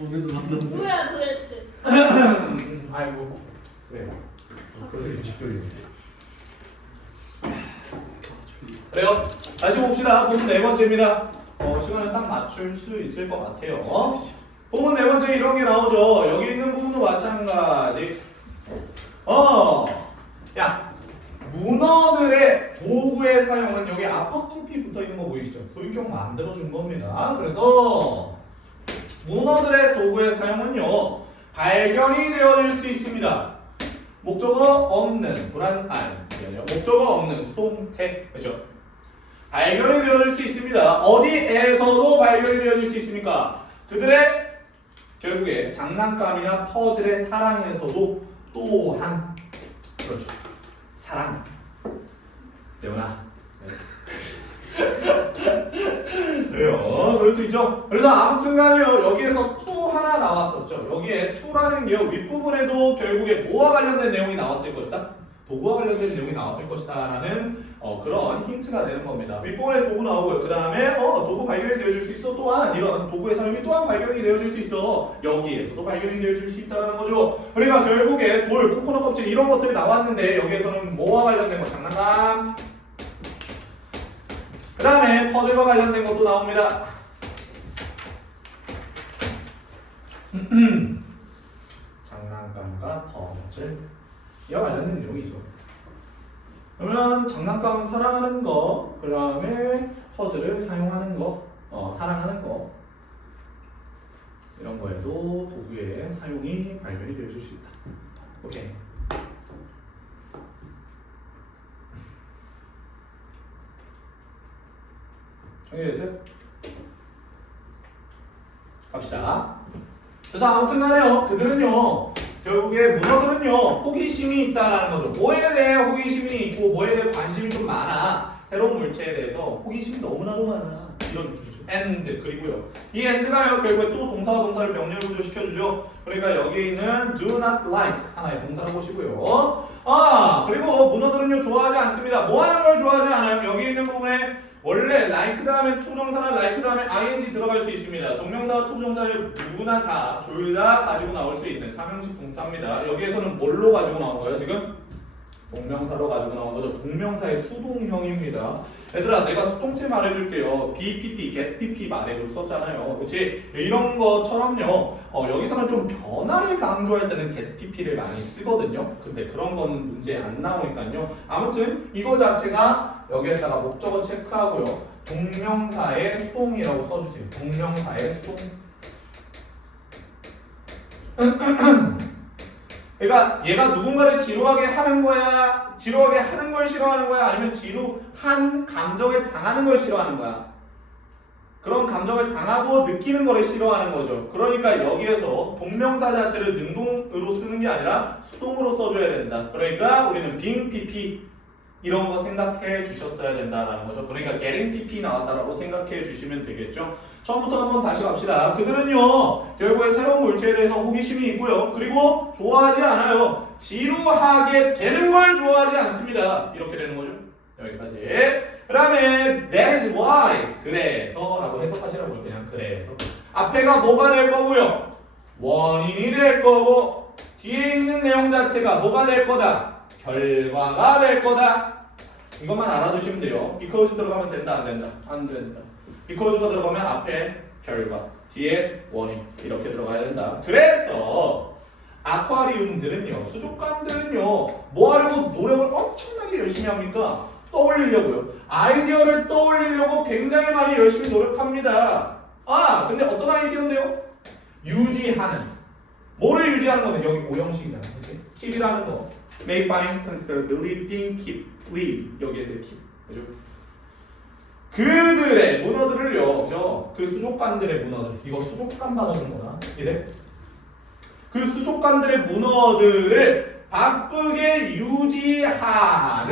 오늘도 만났네. 뭐야 도대체? 아이고 그래요. 그래서 직결이. 그래요. 다시 봅시다. 부분 네 번째입니다. 시간을 딱 맞출 수 있을 것 같아요. 부분 네 번째 이런 게 나오죠. 여기 있는 부분도 마찬가지. 야, 문어들의 도구의 사용은 여기 아포스토피 붙어 있는 거 보이시죠? 소유격 만들어 준 겁니다. 그래서 문어들의 도구의 사용은요, 발견이 되어질 수 있습니다. 목적어 없는 목적어 없는 수동태, 그렇죠? 발견이 되어질 수 있습니다. 어디에서도 발견이 되어질 수 있습니까? 그들의 결국에 장난감이나 퍼즐의 사랑에서도 또한, 그렇죠, 사랑. 레오나. 그래요. 그럴 수 있죠. 그래서 아무튼간에요, 여기에서 to 하나 나왔었죠. 여기에 to라는 게요, 윗부분에도 결국에 뭐와 관련된 내용이 나왔을 것이다, 도구와 관련된 내용이 나왔을 것이다 라는 그런 힌트가 되는 겁니다. 윗부분에 도구 나오고요. 그 다음에 도구 발견이 되어질 수 있어. 또한 이런 도구의 사용이 또한 발견이 되어질 수 있어. 여기에서도 발견이 되어질 수 있다는 거죠. 그러니까 결국에 돌, 코코넛 껍질 이런 것들이 나왔는데 여기에서는 뭐와 관련된 거? 장난감. 그 다음에 퍼즐과 관련된 것도 나옵니다. 장난감과 퍼즐 이와 관련된 내용이죠. 그러면 장난감 사랑하는 거, 그 다음에 퍼즐을 사용하는 거, 사랑하는 거, 이런 거에도 도구의 사용이 발견이 되어줄 수 있다. 오케이. 정리됐어요? 갑시다. 그래서 아무튼 간에요, 그들은요, 결국에 문어들은요, 호기심이 있다라는 거죠. 뭐에 대해 호기심이 있고 뭐에 대해 관심이 좀 많아. 새로운 물체에 대해서 호기심이 너무나도 많아. 이런 느낌이죠. and, 그리고요, 이 and가요, 결국에 또 동사와 동사를 병렬 구조시켜주죠. 그러니까 여기 있는 do not like 하나의 동사를 보시고요. 그리고 문어들은요, 좋아하지 않습니다. 뭐 하는 걸 좋아하지 않아요? 여기 있는 부분에 원래 like 다음에 투정사나 like 다음에 ing 들어갈 수 있습니다. 동명사와 투정사를 누구나 다, 둘 다 가지고 나올 수 있는 삼형식 동사입니다. 여기에서는 뭘로 가지고 나온 거예요, 지금? 동명사로 가지고 나온 거죠. 동명사의 수동형입니다. 얘들아, 내가 수동태 말해줄게요. BPP, get PP 말해도 썼잖아요. 그치? 이런 것처럼요, 여기서는 좀 변화를 강조할 때는 get PP를 많이 쓰거든요. 근데 그런 건 문제 안 나오니까요. 아무튼 이거 자체가 여기에다가 목적어 체크하고요, 동명사의 수동이라고 써주세요. 동명사의 수동. 그러니까 얘가 누군가를 지루하게 하는 거야, 지루하게 하는 걸 싫어하는 거야, 아니면 지루한 감정에 당하는 걸 싫어하는 거야. 그런 감정을 당하고 느끼는 거를 싫어하는 거죠. 그러니까 여기에서 동명사 자체를 능동으로 쓰는 게 아니라 수동으로 써줘야 된다. 그러니까 우리는 being PP 이런 거 생각해 주셨어야 된다라는 거죠. 그러니까 getting PP 나왔다라고 생각해 주시면 되겠죠. 처음부터 한번 다시 갑시다. 그들은요, 결국에 새로운 물체에 대해서 호기심이 있고요, 그리고 좋아하지 않아요. 지루하게 되는 걸 좋아하지 않습니다. 이렇게 되는 거죠. 여기까지. 그 다음에 that is why, 그래서 라고 해석하시라고요. 그냥 그래서. 앞에가 뭐가 될 거고요, 원인이 될 거고, 뒤에 있는 내용 자체가 뭐가 될 거다, 결과가 될 거다. 이것만 알아두시면 돼요. because 들어가면 된다, 안 된다? 안 된다. because가 들어가면 앞에 결과, 뒤에 원인, 이렇게 들어가야 된다. 그래서 아쿠아리움들은요, 수족관들은요, 뭐 하려고 노력을 엄청나게 열심히 합니까? 떠올리려고요. 아이디어를 떠올리려고 굉장히 많이 열심히 노력합니다. 근데 어떤 아이디어인데요? 유지하는. 뭐를 유지하는 거는 여기 오형식이잖아, 그치? keep이라는 거. make, find, consider, believe, think, keep, live. 여기에서 keep. 그죠? 그들의 문어들을요, 그죠? 그 수족관들의 문어들. 이거 수족관 받아준 거나? 이래? 그 수족관들의 문어들을 바쁘게 유지하기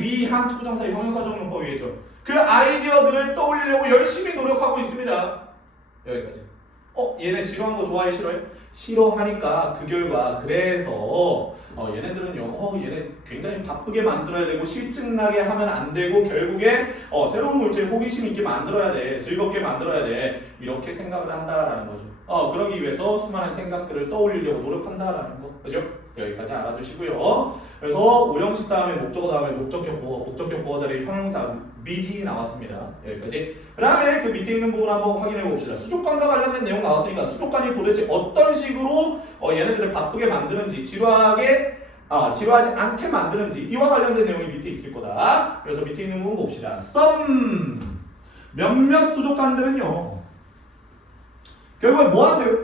위한 투정사 형용사적 용법이겠죠. 그 아이디어들을 떠올리려고 열심히 노력하고 있습니다. 여기까지. 얘네 지루한 거 좋아해, 싫어해? 싫어하니까 그 결과, 그래서 얘네들은요, 얘네 굉장히 바쁘게 만들어야 되고 실증나게 하면 안 되고 결국에 새로운 물질 호기심 있게 만들어야 돼, 즐겁게 만들어야 돼 이렇게 생각을 한다라는 거죠. 그러기 위해서 수많은 생각들을 떠올리려고 노력한다라는 거, 그죠? 여기까지 알아두시고요. 그래서 오형식 다음에 목적어 다음에 목적격 보어 자리에 형용사 busy 나왔습니다. 여기까지. 그 다음에 그 밑에 있는 부분 한번 확인해 봅시다. 수족관과 관련된 내용 나왔으니까 수족관이 도대체 어떤 식으로 얘네들을 바쁘게 만드는지 지루하지 않게 만드는지 이와 관련된 내용이 밑에 있을 거다. 그래서 밑에 있는 부분 봅시다. some 몇몇 수족관들은요 결국에 뭐 한대요?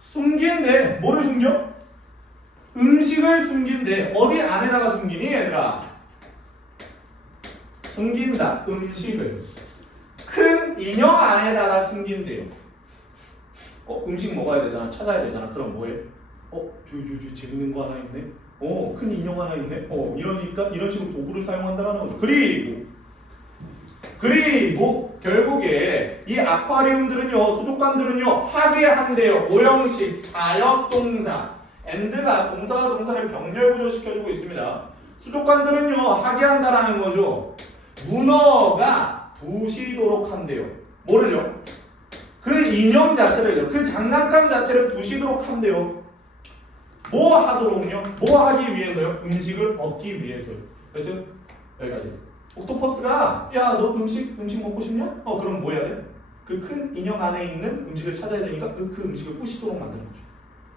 숨긴데 뭐를 숨겨? 음식을 숨긴데 어디 안에다가 숨기니 얘들아? 숨긴다. 음식을 큰 인형 안에다가 숨긴대요. 음식 먹어야 되잖아. 찾아야 되잖아. 그럼 뭐해? 저기 재밌는 거 하나 있네. 큰 인형 하나 있네. 이러니까 이런 식으로 도구를 사용한다는 거죠. 그리고 결국에 이 아쿠아리움들은요, 수족관들은요 하게 한대요. 오형식 사역동사. and가 동사와 동사를 병렬 구조시켜주고 있습니다. 수족관들은요 하게 한다라는 거죠. 문어가 부시도록 한대요. 뭐를요? 그 인형 자체를요. 그 장난감 자체를 부시도록 한대요. 뭐 하도록요? 뭐 하기 위해서요? 음식을 얻기 위해서요. 그래서 여기까지. 옥토퍼스가 야 너 음식 먹고 싶냐? 그럼 뭐 해야 돼? 그 큰 인형 안에 있는 음식을 찾아야 되니까 그 음식을 부시도록 만드는 거죠.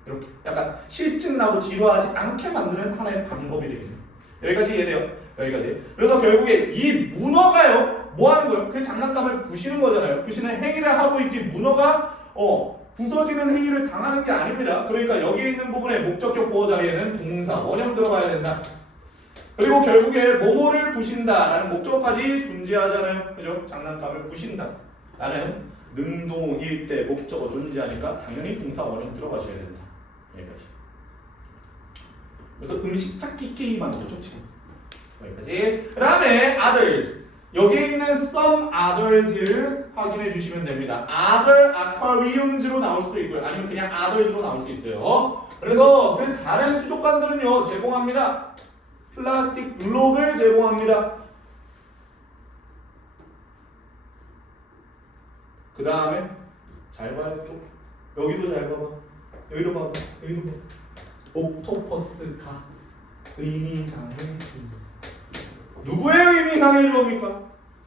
이렇게 약간 실증나고 지루하지 않게 만드는 하나의 방법이 되겠네요. 여기까지 이해돼요? 여기까지. 그래서 결국에 이 문어가요 뭐 하는 거예요? 그 장난감을 부시는 거잖아요. 부시는 행위를 하고 있지 문어가 부서지는 행위를 당하는 게 아닙니다. 그러니까 여기에 있는 부분에 목적격 보호 자리에는 동사 원형 들어가야 된다. 그리고 결국에 뭐뭐를 부신다라는 목적어까지 존재하잖아요. 그죠? 장난감을 부신다 라는 능동일 때 목적어 존재하니까 당연히 동사 원형 들어가셔야 된다. 여기까지. 그래서 음식 찾기 게임만 거죠 지금. 여기까지. 그 다음에 others. 여기에 있는 some others 확인해 주시면 됩니다. other aquariums로 나올 수도 있고요. 아니면 그냥 others로 나올 수 있어요. 그래서 그 다른 수족관들은요 제공합니다. 플라스틱 블록을 제공합니다. 그 다음에 잘 봐요. 또 여기도 잘 봐봐. 여기도 봐봐. 여기도 봐. 옥토퍼스가 의미상의 주. 누구의 의미상의 주어입니까?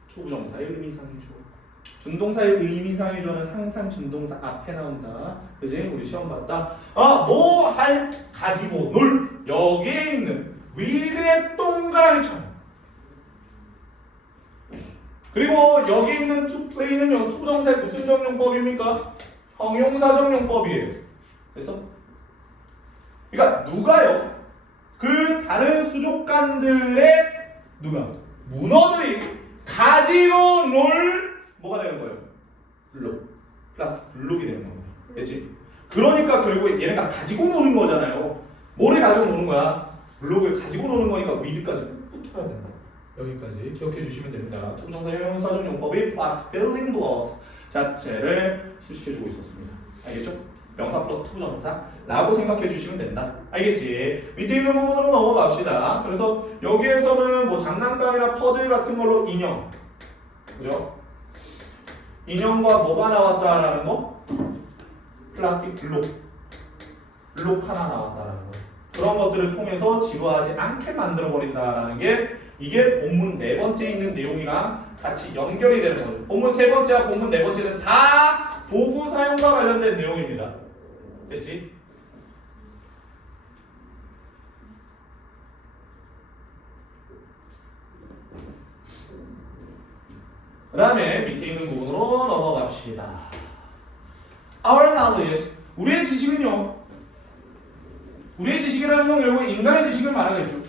초부정사의 의미상의 주어. 준동사의 의미상의 주어는 항상 준동사 앞에 나온다. 그지? 우리 시험 봤다. 뭐 할 가지고 놀. 여기에 있는 위드의 동그라미처럼. 그리고 여기 있는 to play는요 투부정사의 무슨 정용법입니까? 형용사 정용법이에요. 그래서 그러니까 누가요? 그 다른 수족관들의 문어들이 가지고 놀 뭐가 되는 거예요? 블록. 플러스 블록이 되는 거예요. 됐지? 그러니까 결국에 얘네가 가지고 노는 거잖아요. 뭐를 가지고 노는 거야? 블록을 가지고 노는 거니까 위드까지 붙어야 된다. 여기까지 기억해 주시면 됩니다. 투부정사 형용사 정용법이 plus building blocks 자체를 수식해주고 있었습니다. 알겠죠? 명사 플러스 투부정사라고 생각해 주시면 된다. 알겠지? 밑에 있는 부분으로 넘어갑시다. 그래서 여기에서는 뭐 장난감이나 퍼즐 같은 걸로 인형, 그죠? 인형과 뭐가 나왔다라는 거? 플라스틱 블록 하나 나왔다라는 거. 그런 것들을 통해서 지루하지 않게 만들어 버린다라는 게 이게 본문 네 번째 있는 내용이랑 같이 연결이 되는 거죠. 본문 세 번째와 본문 네 번째는 다 도구 사용과 관련된 내용입니다. 됐지? 그 다음에 밑에 있는 부분으로 넘어갑시다. Our knowledge. 우리의 지식은요. 우리의 지식이라는 건 결국 인간의 지식을 말하겠죠.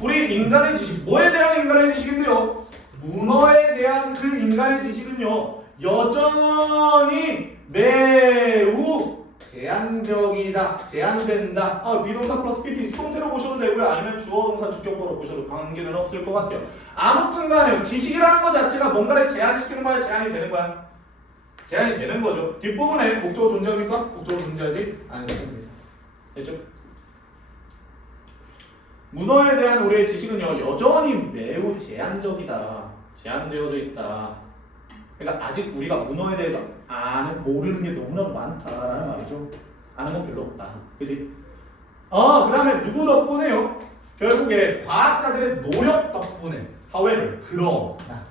우리 인간의 지식, 뭐에 대한 인간의 지식인데요? 문어에 대한 그 인간의 지식은요, 여전히 매우 제한적이다, 제한된다. 비동사 플러스 PP 수동태로 보셔도 되고요. 아니면 주어, 동사, 주격어로 보셔도 관계는 없을 것 같아요. 아무튼 간에 지식이라는 것 자체가 뭔가를 제한시키는 거야, 제한이 되는 거야? 제한이 되는 거죠. 뒷부분에 목적어 존재합니까? 목적어 존재하지 않습니다. 됐죠? 문어에 대한 우리의 지식은요 여전히 매우 제한적이다. 제한되어져 있다. 그러니까 아직 우리가 문어에 대해서 모르는 게 너무나 많다라는 말이죠. 아는 건 별로 없다. 그지? 그 다음에 누구 덕분에요? 결국에 과학자들의 노력 덕분에. however, 그러나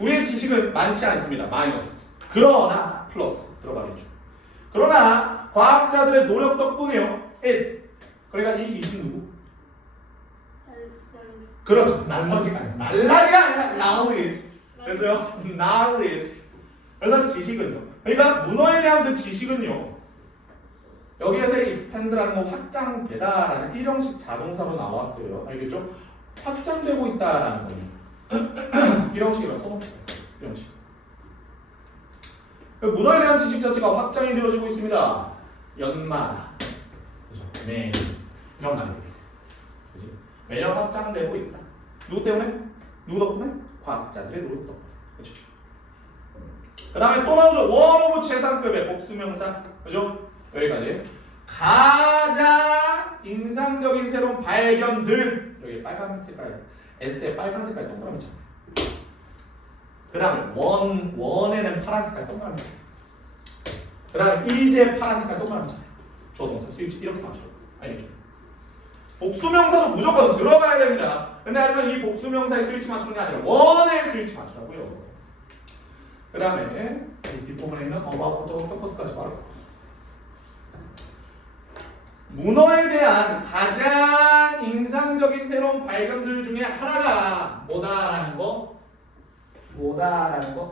우리의 지식은 많지 않습니다. 마이너스. 그러나 플러스 들어가겠죠. 그러나 과학자들의 노력 덕분에요. 그러니까 이 이은 누구? 그렇죠. 날라지가 아니라 knowledge. 그래서요, knowledge. 그래서 지식은요. 그러니까 문어에 대한 그 지식은요. 여기에서 expand라는 건 확장되다라는 일형식 자동사로 나왔어요. 알겠죠? 확장되고 있다라는 거예요. 일형식이라 써놓읍시다. 일형식. 문어에 대한 지식 자체가 확장이 되어지고 있습니다. 연마다. 그죠? 매년. 이런 말이 돼요. 그지? 매년 확장되고 있다. 누구 때문에? 누구 덕분에? 과학자들의 노력 덕분에. 그죠? 그 다음에 또 나오죠. 원 오브 최상급의 복수명사. 그죠? 여기까지. 가장 인상적인 새로운 발견들. 여기 빨간 색깔. S에 빨간 색깔 동그라미 쳐. 그 다음에 원에는 파란 색깔 동그라미 쳐. 그 다음에 일제 파란 색깔 동그라미 쳐. 주어동사 스위치 이렇게 맞춰. 알겠죠? 복수명사도 무조건 들어가야 됩니다. 근데 하지만 이 복수명사에 스위치 맞추는 게 아니라 원에 스위치 맞추라고요. 그 다음에 이 뒷부분에 있는 about, purpose까지 바로 문어에 대한 가장 인상적인 새로운 발견들 중에 하나가 뭐다라는 거?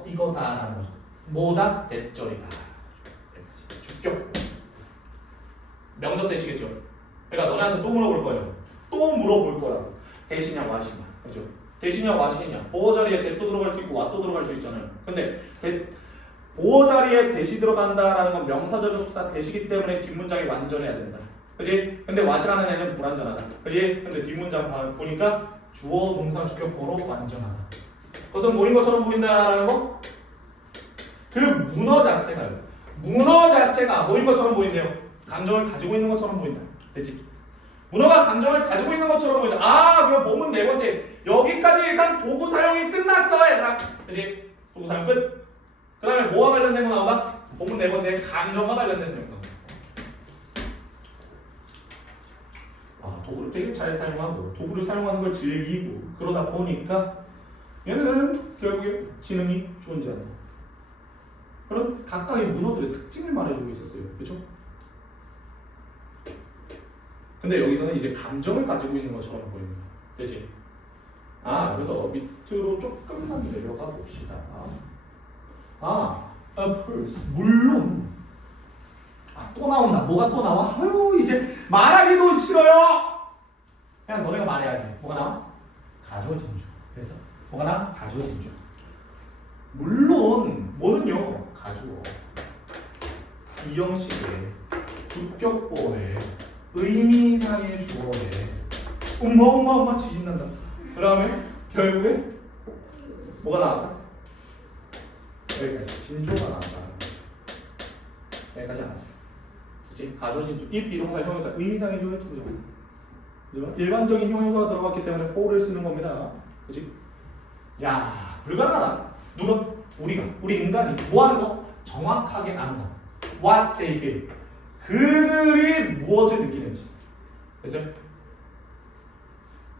이거다라는 거. 뭐다? 대절이다. 주격. 명적 대시겠죠? 그러니까 너네한테 또 물어볼 거예요. 또 물어볼 거라고. 대시냐 와시냐. 그죠? 대시냐 와시냐. 보호 자리에 대 또 들어갈 수 있고 와 또 들어갈 수 있잖아요. 근데 보호 자리에 대시 들어간다라는 건 명사절 접수사 대시기 때문에 뒷문장이 완전해야 된다. 그지? 근데 와시라는 애는 불완전하다. 그지? 근데 뒷문장 보니까 주어, 동사, 주격보로 완전하다. 그것은 뭐인 것처럼 보인다라는 거? 그 문어 자체가요. 문어 자체가 뭐인 것처럼 보인대요. 감정을 가지고 있는 것처럼 보인다. 됐지? 문어가 감정을 가지고 있는 것처럼 보인다. 그럼 몸은 네 번째. 여기까지 일단 도구 사용이 끝났어, 얘들아. 그지? 도구 사용 끝. 그 다음에 뭐와 관련된 거 나오나? 몸은 네 번째. 감정과 관련된 거. 도구를 되게 잘 사용하고 도구를 사용하는 걸 즐기고 그러다 보니까 얘네들은 결국에 지능이 존재한다. 그런 각각의 문어들의 특징을 말해주고 있었어요. 그렇죠? 근데 여기서는 이제 감정을 가지고 있는 것처럼 보입니다. 되지? 그래서 밑으로 조금만 내려가 봅시다. of course. 물론. 또 나온다. 뭐가 또 나와? 이제 말하기도 싫어요. 그냥 너네가 말해야지. 뭐가 나와? 가져진 줄. 그래서 뭐가 나와? 가져진 줄. 물론 뭐는요? 가주어. 이 형식의 주격보에 의미상의 주어에 엄마 지진난다. 그 다음에 결국에 뭐가 나왔다? 여기까지 진조가 나왔다. 여기까지 안 하죠. 그치? 가져진 주. 이 비동사 형용사 의미상의 주어의 투죠. 그죠? 일반적인 형용사가 들어갔기 때문에 for를 쓰는 겁니다. 그치? 불가능하다. 누가? 우리 인간이 뭐 하는 거? 정확하게 아는 거. What they feel. 그들이 무엇을 느끼는지. 그래서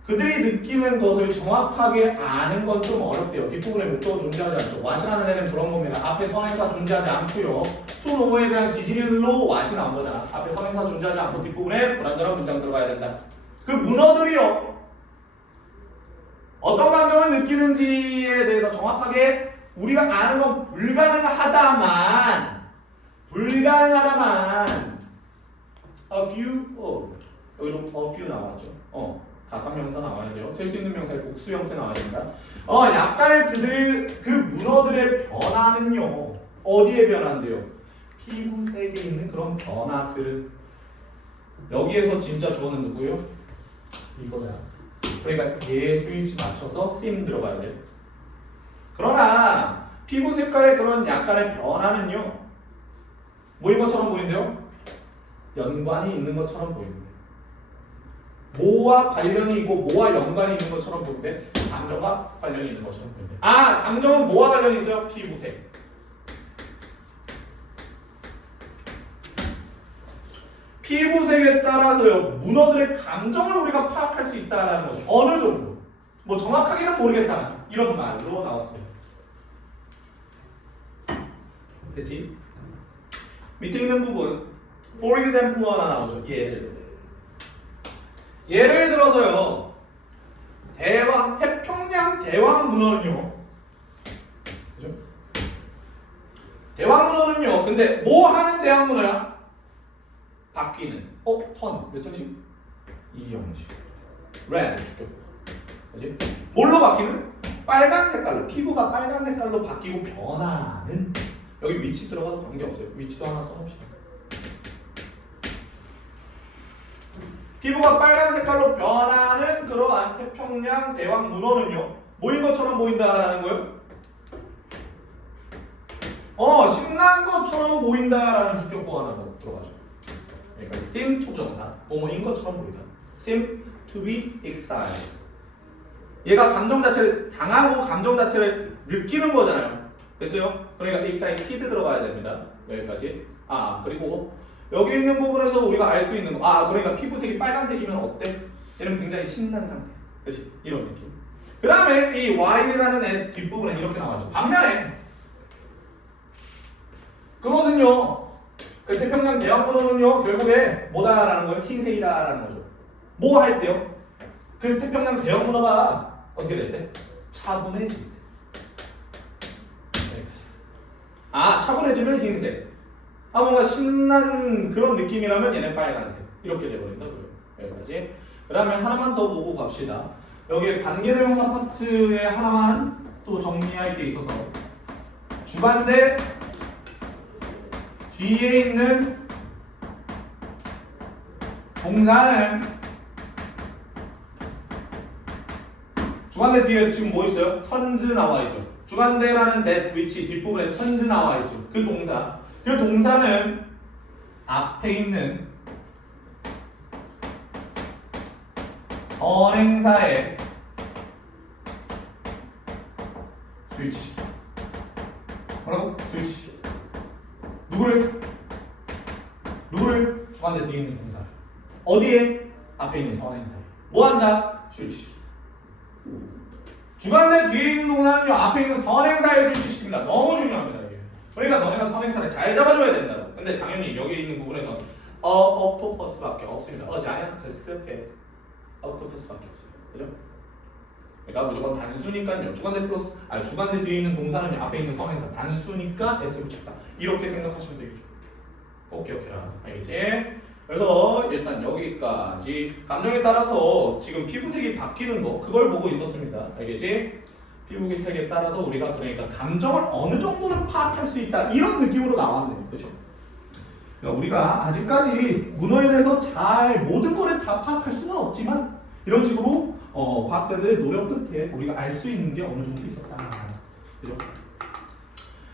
그들이 느끼는 것을 정확하게 아는 건 좀 어렵대요. 뒷부분에 목적어 존재하지 않죠. what이라는 애는 그런 겁니다. 앞에 선행사 존재하지 않고요. 초노어에 대한 기질로 what이 나온 거잖아. 앞에 선행사 존재하지 않고 뒷부분에 불완전한 문장 들어가야 된다. 그 문어들이요. 어떤 감정을 느끼는지에 대해서 정확하게 우리가 아는 건 불가능하다만 a few 여기로 a few 나왔죠. 가사명사 나와야 돼요. 셀 수 있는 명사의 복수 형태 나와야 됩니다. 약간의 그 문어들의 변화는요. 어디에 변화인데요? 피부 색에 있는 그런 변화들은 여기에서 진짜 주어는 누구요? 이거야. 그러니까 얘 스위치 맞춰서 심 들어가야 돼. 그러나 피부 색깔의 그런 약간의 변화는요. 뭐인 것처럼 보이는데요? 연관이 있는 것처럼 보이는데 뭐와 관련이 있고 뭐와 연관이 있는 것처럼 보이는데 감정과 관련이 있는 것처럼 보이는데 아 감정은 뭐와 관련이 있어요? 피부색. 피부색에 따라서요 문어들의 감정을 우리가 파악할 수 있다는 거죠. 어느 정도 뭐 정확하게는 모르겠다 이런 말로 나왔습니다. 됐지? 밑에 있는 부분 for example 하나 나오죠. 예를 들어서요 태평양 대왕 문어는요 그죠? 대왕 문어는요 근데 뭐 하는 대왕 문어야? 바뀌는 턴 몇 형식? 2형식 red 주격 그지? 뭘로 바뀌는? 빨간 색깔로 피부가 빨간 색깔로 바뀌고 변하는 여기 위치 들어가도 관계없어요. 위치도 하나 써봅시다. 피부가 빨간 색깔로 변하는 그러한 태평양 대왕 문어는요 뭐인 것처럼 보인다라는 거예요? 신난 것처럼 보인다라는 주격보 하나 더 들어가죠. 그러니까 seem 초정사 뭐뭐인 것처럼 보인다. seem to be excited. 얘가 감정 자체를 당하고 감정 자체를 느끼는 거잖아요. 됐어요? 그러니까 excited 들어가야 됩니다. 여기까지. 그리고 여기 있는 부분에서 우리가 알 수 있는 거. 그러니까 피부색이 빨간색이면 어때? 얘는 굉장히 신난 상태. 그렇지? 이런 느낌. 그 다음에 이 Y라는 애 뒷부분에 이렇게 나와죠. 반면에 그것은요. 그 태평양 대왕문어는요. 결국에 뭐다라는 거예요? 흰색이다라는 거죠. 뭐 할 때요? 그 태평양 대왕문어가 어떻게 될 때? 차분해질 때. 차분해지면 흰색. 뭔가 신난 그런 느낌이라면 얘는 빨간색. 이렇게 돼버린다고요. 여기까지. 그 다음에 하나만 더 보고 갑시다. 여기 관계대명사 파트에 하나만 또 정리할 게 있어서 주관대 뒤에 있는 동사는 주관대 뒤에 지금 뭐 있어요? 턴즈 나와 있죠. 주관대라는 that which 뒷부분에 턴즈 나와 있죠. 그 동사. 그 동사는 앞에 있는 선행사의 스위치. 뭐라고? 스위치. 누구를 주관대 뒤에 있는 동사. 어디에? 앞에 있는 선행사에. 뭐 한다? 스위치. 주관대 뒤에 있는 동사는요 앞에 있는 선행사에 스위치시킵니다. 너무 중요합니다. 이게. 그러니까 너네가 선행사를 잘 잡아줘야 된다고. 근데 당연히 여기 있는 부분에서 octopus밖에 없습니다. giant fish, octopus밖에 없어요. 그죠? 그러니까 무조건 단수니까요. 주관대 뒤에 있는 동사는 앞에 있는 선행사 단수니까 s 붙였다. 이렇게 생각하시면 되겠죠. 꼭 기억해라. 알겠지? 그래서 일단 여기까지 감정에 따라서 지금 피부색이 바뀌는 거 그걸 보고 있었습니다. 알겠지? 피부색에 따라서 우리가 그러니까 감정을 어느 정도는 파악할 수 있다 이런 느낌으로 나왔네요. 그렇죠? 그러니까 우리가 아직까지 문어에 대해서 잘 모든 거를 다 파악할 수는 없지만 이런 식으로 과학자들의 노력 끝에 우리가 알 수 있는 게 어느 정도 있었다. 그죠?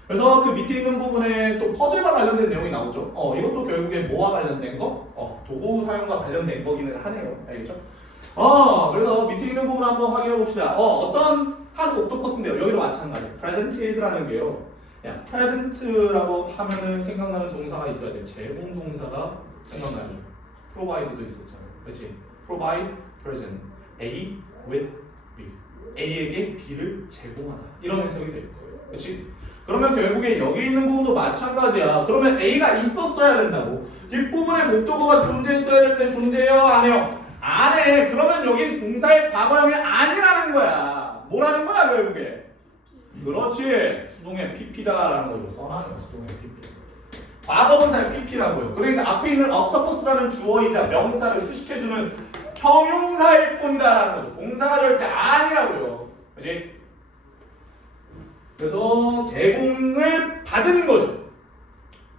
그래서 그 밑에 있는 부분에 또 퍼즐과 관련된 내용이 나오죠. 이것도 결국에 뭐와 관련된 거? 도구 사용과 관련된 거기는 하네요. 알겠죠? 그래서 밑에 있는 부분 한번 확인해 봅시다. 어떤 한 옥토퍼스인데요. 여기도 마찬가지. presented라는 게요. 그냥 present라고 하면은 생각나는 동사가 있어야 돼요. 제공 동사가 생각나죠. provide도 있었잖아요. 그렇지? provide, present. A with B. A에게 B를 제공하다. 이런 해석이 될 거예요. 그렇지? 그러면 결국에 여기 있는 부분도 마찬가지야. 그러면 A가 있었어야 된다고. 뒷부분에 목적어가 존재했어야 되는데 존재해요? 아니요? 안 해. 그러면 여기 동사의 과거형이 아니라는 거야. 뭐라는 거야 결국에? 그렇지. 수동의 PP다라는 거죠. 써놔요. 수동의 PP. 과거분사의 PP라고요. 그러니까 앞에 있는 octopus라는 주어이자 명사를 수식해주는 형용사일 뿐이다라는 거죠. 동사가 절대 아니라고요. 그렇지? 그래서 제공을 받은 거죠.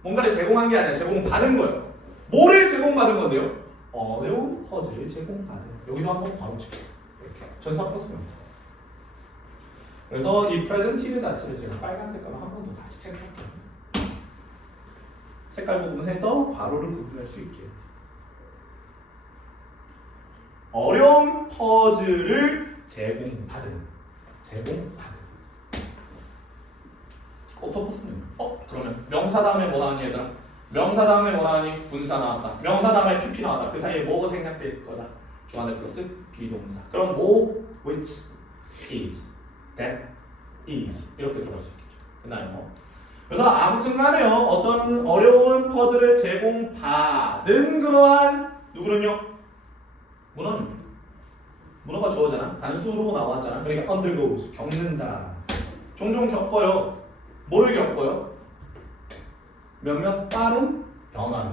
뭔가를 제공한 게 아니라 제공받은 거예요. 뭐를 제공받은 건데요? 어려운 퍼즐을 제공받은. 여기도 한번 괄호치죠. 이렇게 전사 플러스 명사. 그래서 이 presented 자체를 제가 빨간 색깔로 한 번 더 다시 체크할게요. 색깔 구분해서 괄호를 구분할 수 있게. 어려운 퍼즐을 제공받은. 오토퍼스는 그러면 명사 다음에 뭐 나왔니 얘들아? 명사 다음에 뭐 나왔니? 분사 나왔다. 명사 다음에 PP 나왔다. 그 사이에 뭐가 생략될 거다? 주안의 플러스 비동사. 그럼 뭐? which is, that is 이렇게 들어갈 수 있겠죠. 됐나요? 그래서 아무튼 간에요. 어떤 어려운 퍼즐을 제공받은 그러한 누구는요? 문어는 문어가 주어잖아. 단수로 나왔잖아. 그러니까 undergoes 겪는다. 종종 겪어요. 뭘 겪어요? 몇몇 빠른 변화를.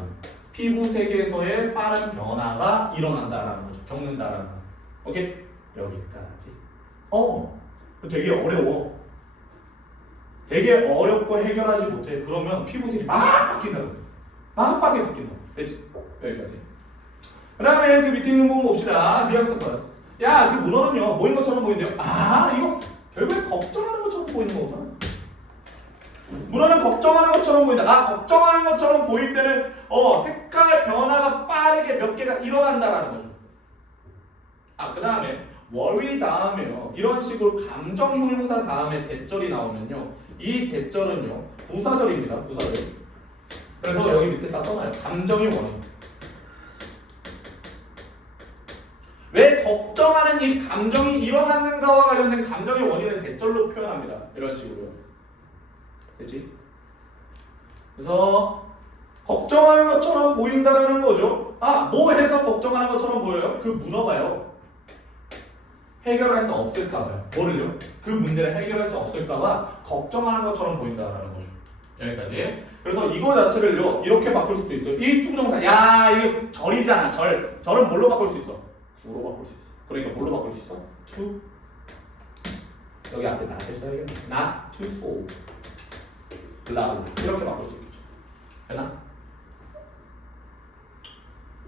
피부 세계에서의 빠른 변화가 일어난다라는 거죠. 겪는다라는 거. 오케이? 여기까지. 되게 어려워. 되게 어렵고 해결하지 못해. 그러면 피부색이 막 바뀐다고. 막 바뀐다고. 됐지? 여기까지. 그 다음에 그 밑에 있는 거 봅시다. 니한테 받았어. 야, 그 문어는요, 뭐인 것처럼 보이는데요? 이거 결국에 걱정하는 것처럼 보이는 거구나. 문어는 걱정하는 것처럼 보인다. 걱정하는 것처럼 보일 때는 색깔 변화가 빠르게 몇 개가 일어난다라는 거죠. 그 다음에 worry 다음에요. 이런 식으로 감정 형용사 다음에 대절이 나오면요. 이 대절은요. 부사절입니다. 부사절. 그래서 여기 밑에 다 써놔요. 감정의 원인. 왜 걱정하는 이 감정이 일어났는가와 관련된 감정의 원인을 대절로 표현합니다. 이런 식으로요. 됐지? 그래서 걱정하는 것처럼 보인다라는 거죠. 뭐 해서 걱정하는 것처럼 보여요? 그 문어가요. 해결할 수 없을까봐요. 뭐를요? 그 문제를 해결할 수 없을까봐 걱정하는 것처럼 보인다라는 거죠. 여기까지. 그래서 이거 자체를요. 이렇게 바꿀 수도 있어요. 이 투부정사. 이게 절이잖아. 절은 뭘로 바꿀 수 있어? 구로 바꿀 수 있어. 그러니까 뭘로 바꿀 수 있어? to. 여기 앞에 not을 써야겠네. not to fall. 라고 이렇게 바꿀 수 있겠죠. 되나?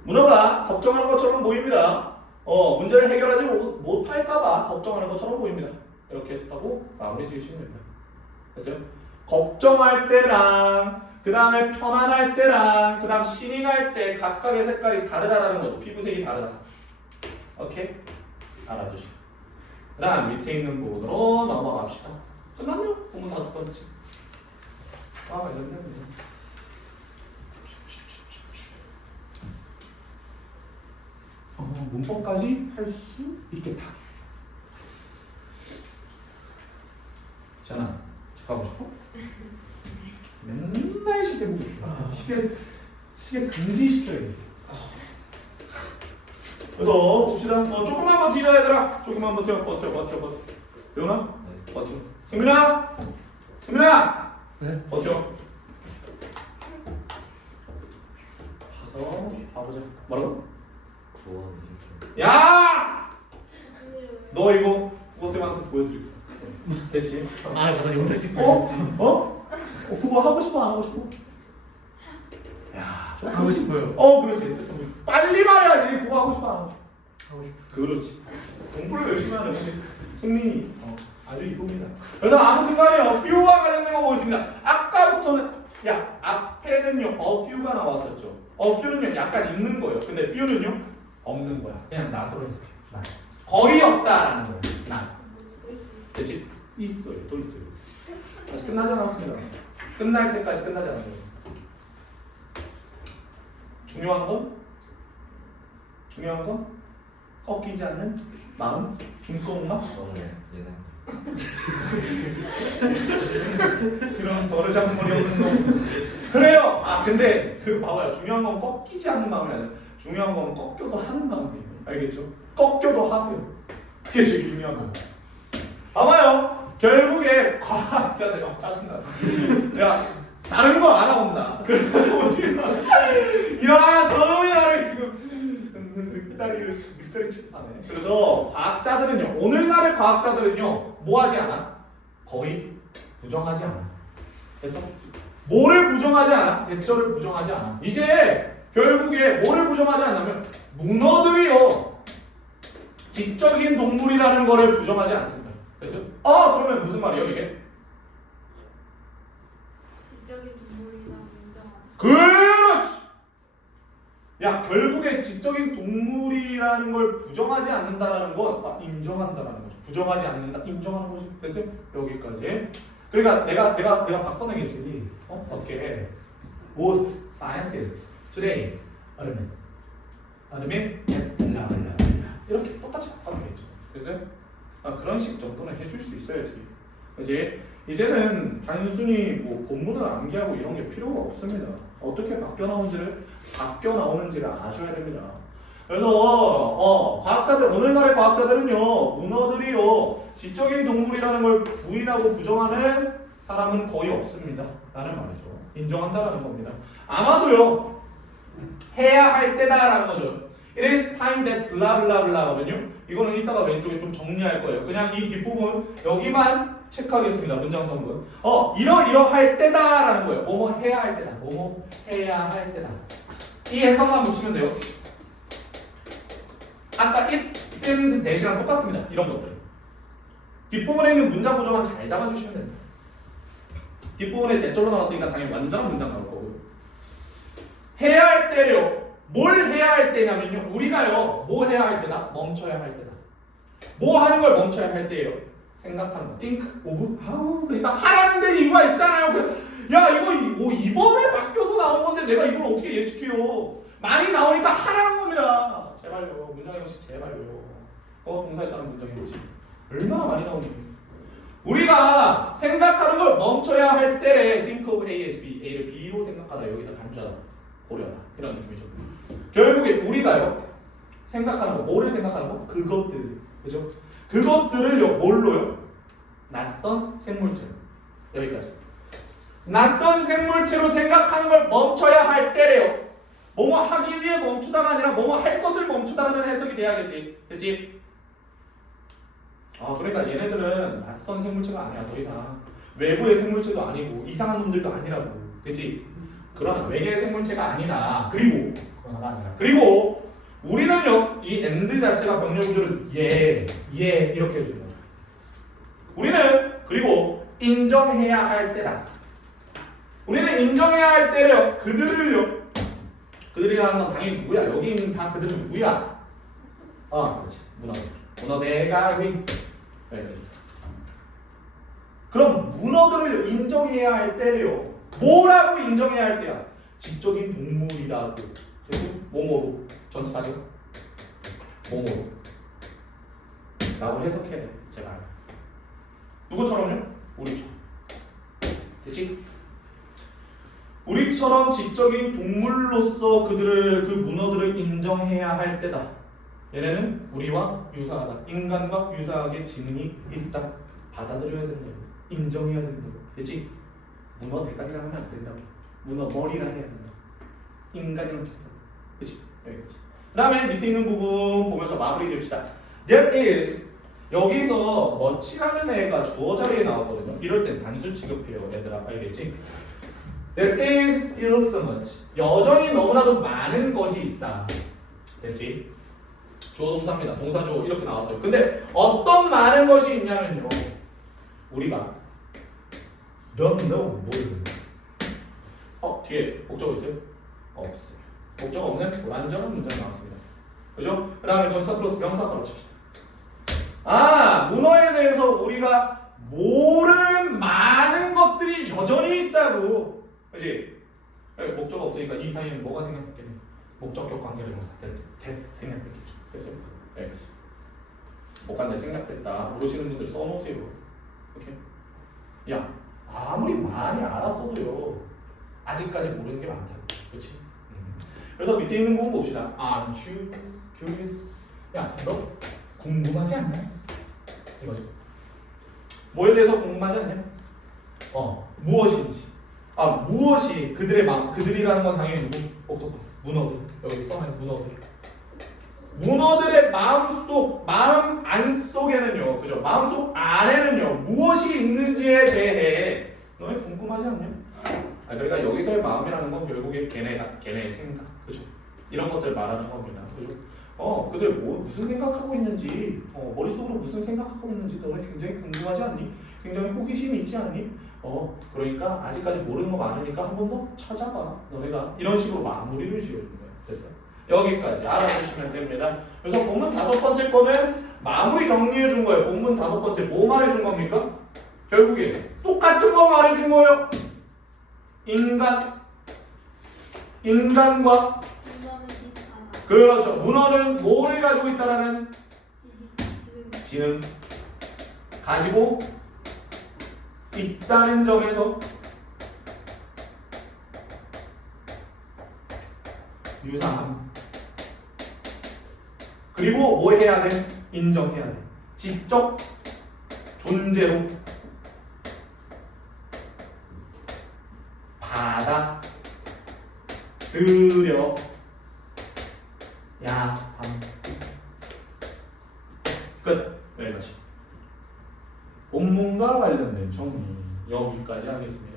문어가 걱정하는 것처럼 보입니다. 문제를 해결하지 못할까봐 걱정하는 것처럼 보입니다. 이렇게 해석하고 마무리 지으시면 됩니다. 됐어요? 걱정할 때랑 그 다음에 편안할 때랑 그 다음 신이 날 때 각각의 색깔이 다르다라는 거죠. 피부색이 다르다. 오케이? 알아두시고 그 다음 밑에 있는 부분으로 넘어갑시다. 끝났네요? 부분 5번째. 이런데 문법까지 할 수 있겠다. 전화 집 가고 싶어? 맨날 시계 보고 있어. 시계 금지시켜야겠어. 그래서 봅시다. 조금만 버티자 얘들아. 조금만 버텨. 배우나? 네. 버텨. 승민아! 네. 버텨. 가서 봐보자. 뭐라고? 구원. 야! 너 이거 국어쌤한테 보여드릴 거야. 됐지? 나 영상 찍고 있었지. 그거 하고 싶어 안 하고 싶어? 야, 좀 하고 싶어요. 그렇지. 빨리 말해야지. 그거 하고 싶어 안 하고 싶어? 하고 싶어. 그렇지. 공부를 열심히 하는 우리 승민이 아주 이쁩니다. 그래서 아무튼간에 퓨와 관련된 거 보겠습니다. 아까부터는 앞에는요 퓨가 나왔었죠. 퓨는요 약간 있는 거예요. 근데 퓨는요 없는 거야. 그냥 not으로 해석해. 거의 없다라는 거예요. not. 됐지? 있어요. 또 있어요. 아직 끝나지 않았습니다. 끝날 때까지 끝나지 않았어요. 중요한 건 꺾이지 않는 마음, 중꺾마. 얘는. 이런 버르장머리 없는 놈. 그래요. 근데 그 봐봐요. 중요한 건 꺾이지 않는 마음이 아니라 중요한 건 꺾여도 하는 마음이에요. 알겠죠? 꺾여도 하세요. 그게 제일 중요한 거예요. 봐봐요. 결국에 과학자들 짜증나. 내가 다른 거 알아온다. 그러고 저놈이 나를 지금 늑다리 칠하네. 그래서 과학자들은요. 오늘날의 과학자들은요. 뭐 하지 않아? 거의 부정하지 않아. 됐어? 뭐를 부정하지 않아? 대절을 부정하지 않아. 이제 결국에 뭐를 부정하지 않냐면 문어들이요. 지적인 동물이라는 거를 부정하지 않습니다. 됐어? 그러면 무슨 말이에요 이게? 지적인 동물이라고 인정하는. 그렇지. 야, 결국에 지적인 동물이라는 걸 부정하지 않는다라는 건 인정한다라는 거죠. 부정하지 않는다, 인정하는 거지. 됐어요? 여기까지. 그러니까 내가 바꿔내겠지. 어떻게 해? Most scientists today admit 이렇게 똑같이 바꿔내겠죠. 됐어요? 그런 식 정도는 해줄 수 있어야지. 그지? 이제는 단순히 뭐 본문을 암기하고 이런 게 필요가 없습니다. 어떻게 바뀌어 나오는지를 아셔야 됩니다. 그래서 과학자들, 오늘날의 과학자들은요, 문어들이요 지적인 동물이라는 걸 부인하고 부정하는 사람은 거의 없습니다 라는 말이죠. 인정한다라는 겁니다. 아마도요 해야 할 때다라는 거죠. It is time that blah blah blah거든요. 이거는 이따가 왼쪽에 좀 정리할 거예요. 그냥 이 뒷부분 여기만 체크하겠습니다. 문장 성분. 이러할 때다라는 거예요. 뭐뭐 해야 할 때다. 뭐뭐 해야 할 때다. 이 해석만 붙이면 돼요. 아까 it seems that이랑 똑같습니다. 이런 것들. 뒷부분에 있는 문장 구조만 잘 잡아주시면 됩니다. 뒷부분에 대절로 나왔으니까 당연히 완전한 문장 나올 거고요. 해야 할 때요. 뭘 해야 할 때냐면요. 우리가요. 뭐 해야 할 때다? 멈춰야 할 때다. 뭐 하는 걸 멈춰야 할 때예요? 생각하는 거. think of how. 그러니까 하라는 데 이유가 있잖아요. 야 이거 이번에 바뀌어서 나온 건데 내가 이걸 어떻게 예측해요? 많이 나오니까 하라는 겁니다. 제발요. 문장의 것이 제발요. 동사에 따른 문장의 것이 얼마나 많이 나오는지. 우리가 생각하는 걸 멈춰야 할 때에 think of A as B, A를 B로 생각하다. 여기다 간주하다, 고려하다 이런 느낌이죠. 결국에 우리가요 생각하는 거, 뭐를 생각하는 거? 그것들, 그죠? 그것들을요 뭘로요? 낯선 생물체로. 여기까지. 낯선 생물체로 생각하는 걸 멈춰야 할 때래요. 뭐뭐 하기 위해 멈추다가 아니라 뭐뭐 할 것을 멈추다라는 해석이 돼야겠지. 그치? 그러니까 얘네들은 낯선 생물체가 아니야. 더 이상 외부의 생물체도 아니고 이상한 놈들도 아니라고. 그치? 그러나 외계의 생물체가 아니다. 그리고 우리는요 이 and 자체가 병렬 구조를 이렇게 해주는 거죠. 우리는 그리고 인정해야 할 때다. 우리는 인정해야 할 때요 그들이라는 건 당연히 누구야? 여기 있는 다 그들은 누구야? 그렇지. 문어대가 위. 그럼 문어들을 인정해야 할 때래요. 뭐라고 인정해야 할 때야? 지적인 동물이라고. 그리고 뭐뭐로 전치사죠. 뭐뭐로 라고 해석해야 돼. 제발. 누구처럼요? 우리처럼. 됐지? 우리처럼 지적인 동물로서 그 문어들을 인정해야 할 때다. 얘네는 우리와 유사하다. 인간과 유사하게 지능이 있다. 받아들여야 된다고. 인정해야 된다고. 됐지? 문어 대가리라 하면 안 된다고. 문어 머리라 해야 된다고. 인간이랑 비슷하다. 그치? 여기까지. 그 다음에 밑에 있는 부분 보면서 마무리 지읍시다. There is 여기서 much라는 애가 주어 자리에 나왔거든요. 이럴 땐 단수 취급해요. 얘들아 알겠지? There is still so much. 여전히 너무나도 많은 것이 있다. 됐지? 주어 동사입니다. 동사 주어 이렇게 나왔어요. 근데 어떤 많은 것이 있냐면요. 우리가 don't know 모르는 뒤에 목적어 있어요? 없어요. 목적어 없는 불완전한 문장이 나왔습니다. 그죠? 그 다음에 전사 플러스 명사 바로 칩시다. 문어에 대해서 우리가 모르는 많은 것들이 여전히 있다고. 그치? 목적어 없으니까 이 사이에는 뭐가 생략됐겠니? 목적격 관계를 생략됐겠죠. 됐어요? 네, 그치. 목관대 생략됐다. 모르시는 분들 써놓으세요. 이렇게. 야, 아무리 많이 알았어도요. 아직까지 모르는 게 많다고. 그치? 그래서 밑에 있는 부분 봅시다. Aren't you curious? 야, 너 궁금하지 않냐? 이거죠. 뭐에 대해서 궁금하지 않냐? 무엇인지. 무엇이 그들의 마음. 그들이라는 건 당연히 누구? 옥토퍼스. 문어들. 여기 써놔요. 문어들의 마음 안 속에는요. 그죠? 마음속 안에는요. 무엇이 있는지에 대해 너네 궁금하지 않냐? 그러니까 여기서의 마음이라는 건 결국에 걔네의 생각. 그죠? 이런 것들 말하는 겁니다. 그죠? 그들 무슨 생각하고 있는지, 머릿속으로 무슨 생각하고 있는지 너네 굉장히 궁금하지 않니? 굉장히 호기심이 있지 않니? 그러니까 아직까지 모르는 거 많으니까 한 번 더 찾아봐. 너네가 이런 식으로 마무리를 지어준 거야. 됐어? 여기까지 알아두시면 됩니다. 그래서 본문 5번째 거는 마무리 정리해 준 거예요. 본문 5번째 뭐 말해 준 겁니까? 결국에 똑같은 거 말해 준 거예요. 인간과 문어는 비슷하다. 그렇죠. 문어는 뭐를 가지고 있다라는 지능. 지능 가지고 있다는 점에서 유사함. 그리고 뭐 해야 돼? 인정해야 돼. 지적 존재로 받아들여야 함. 끝. 여기까지. 본문과 관련된 정리 여기까지 하겠습니다.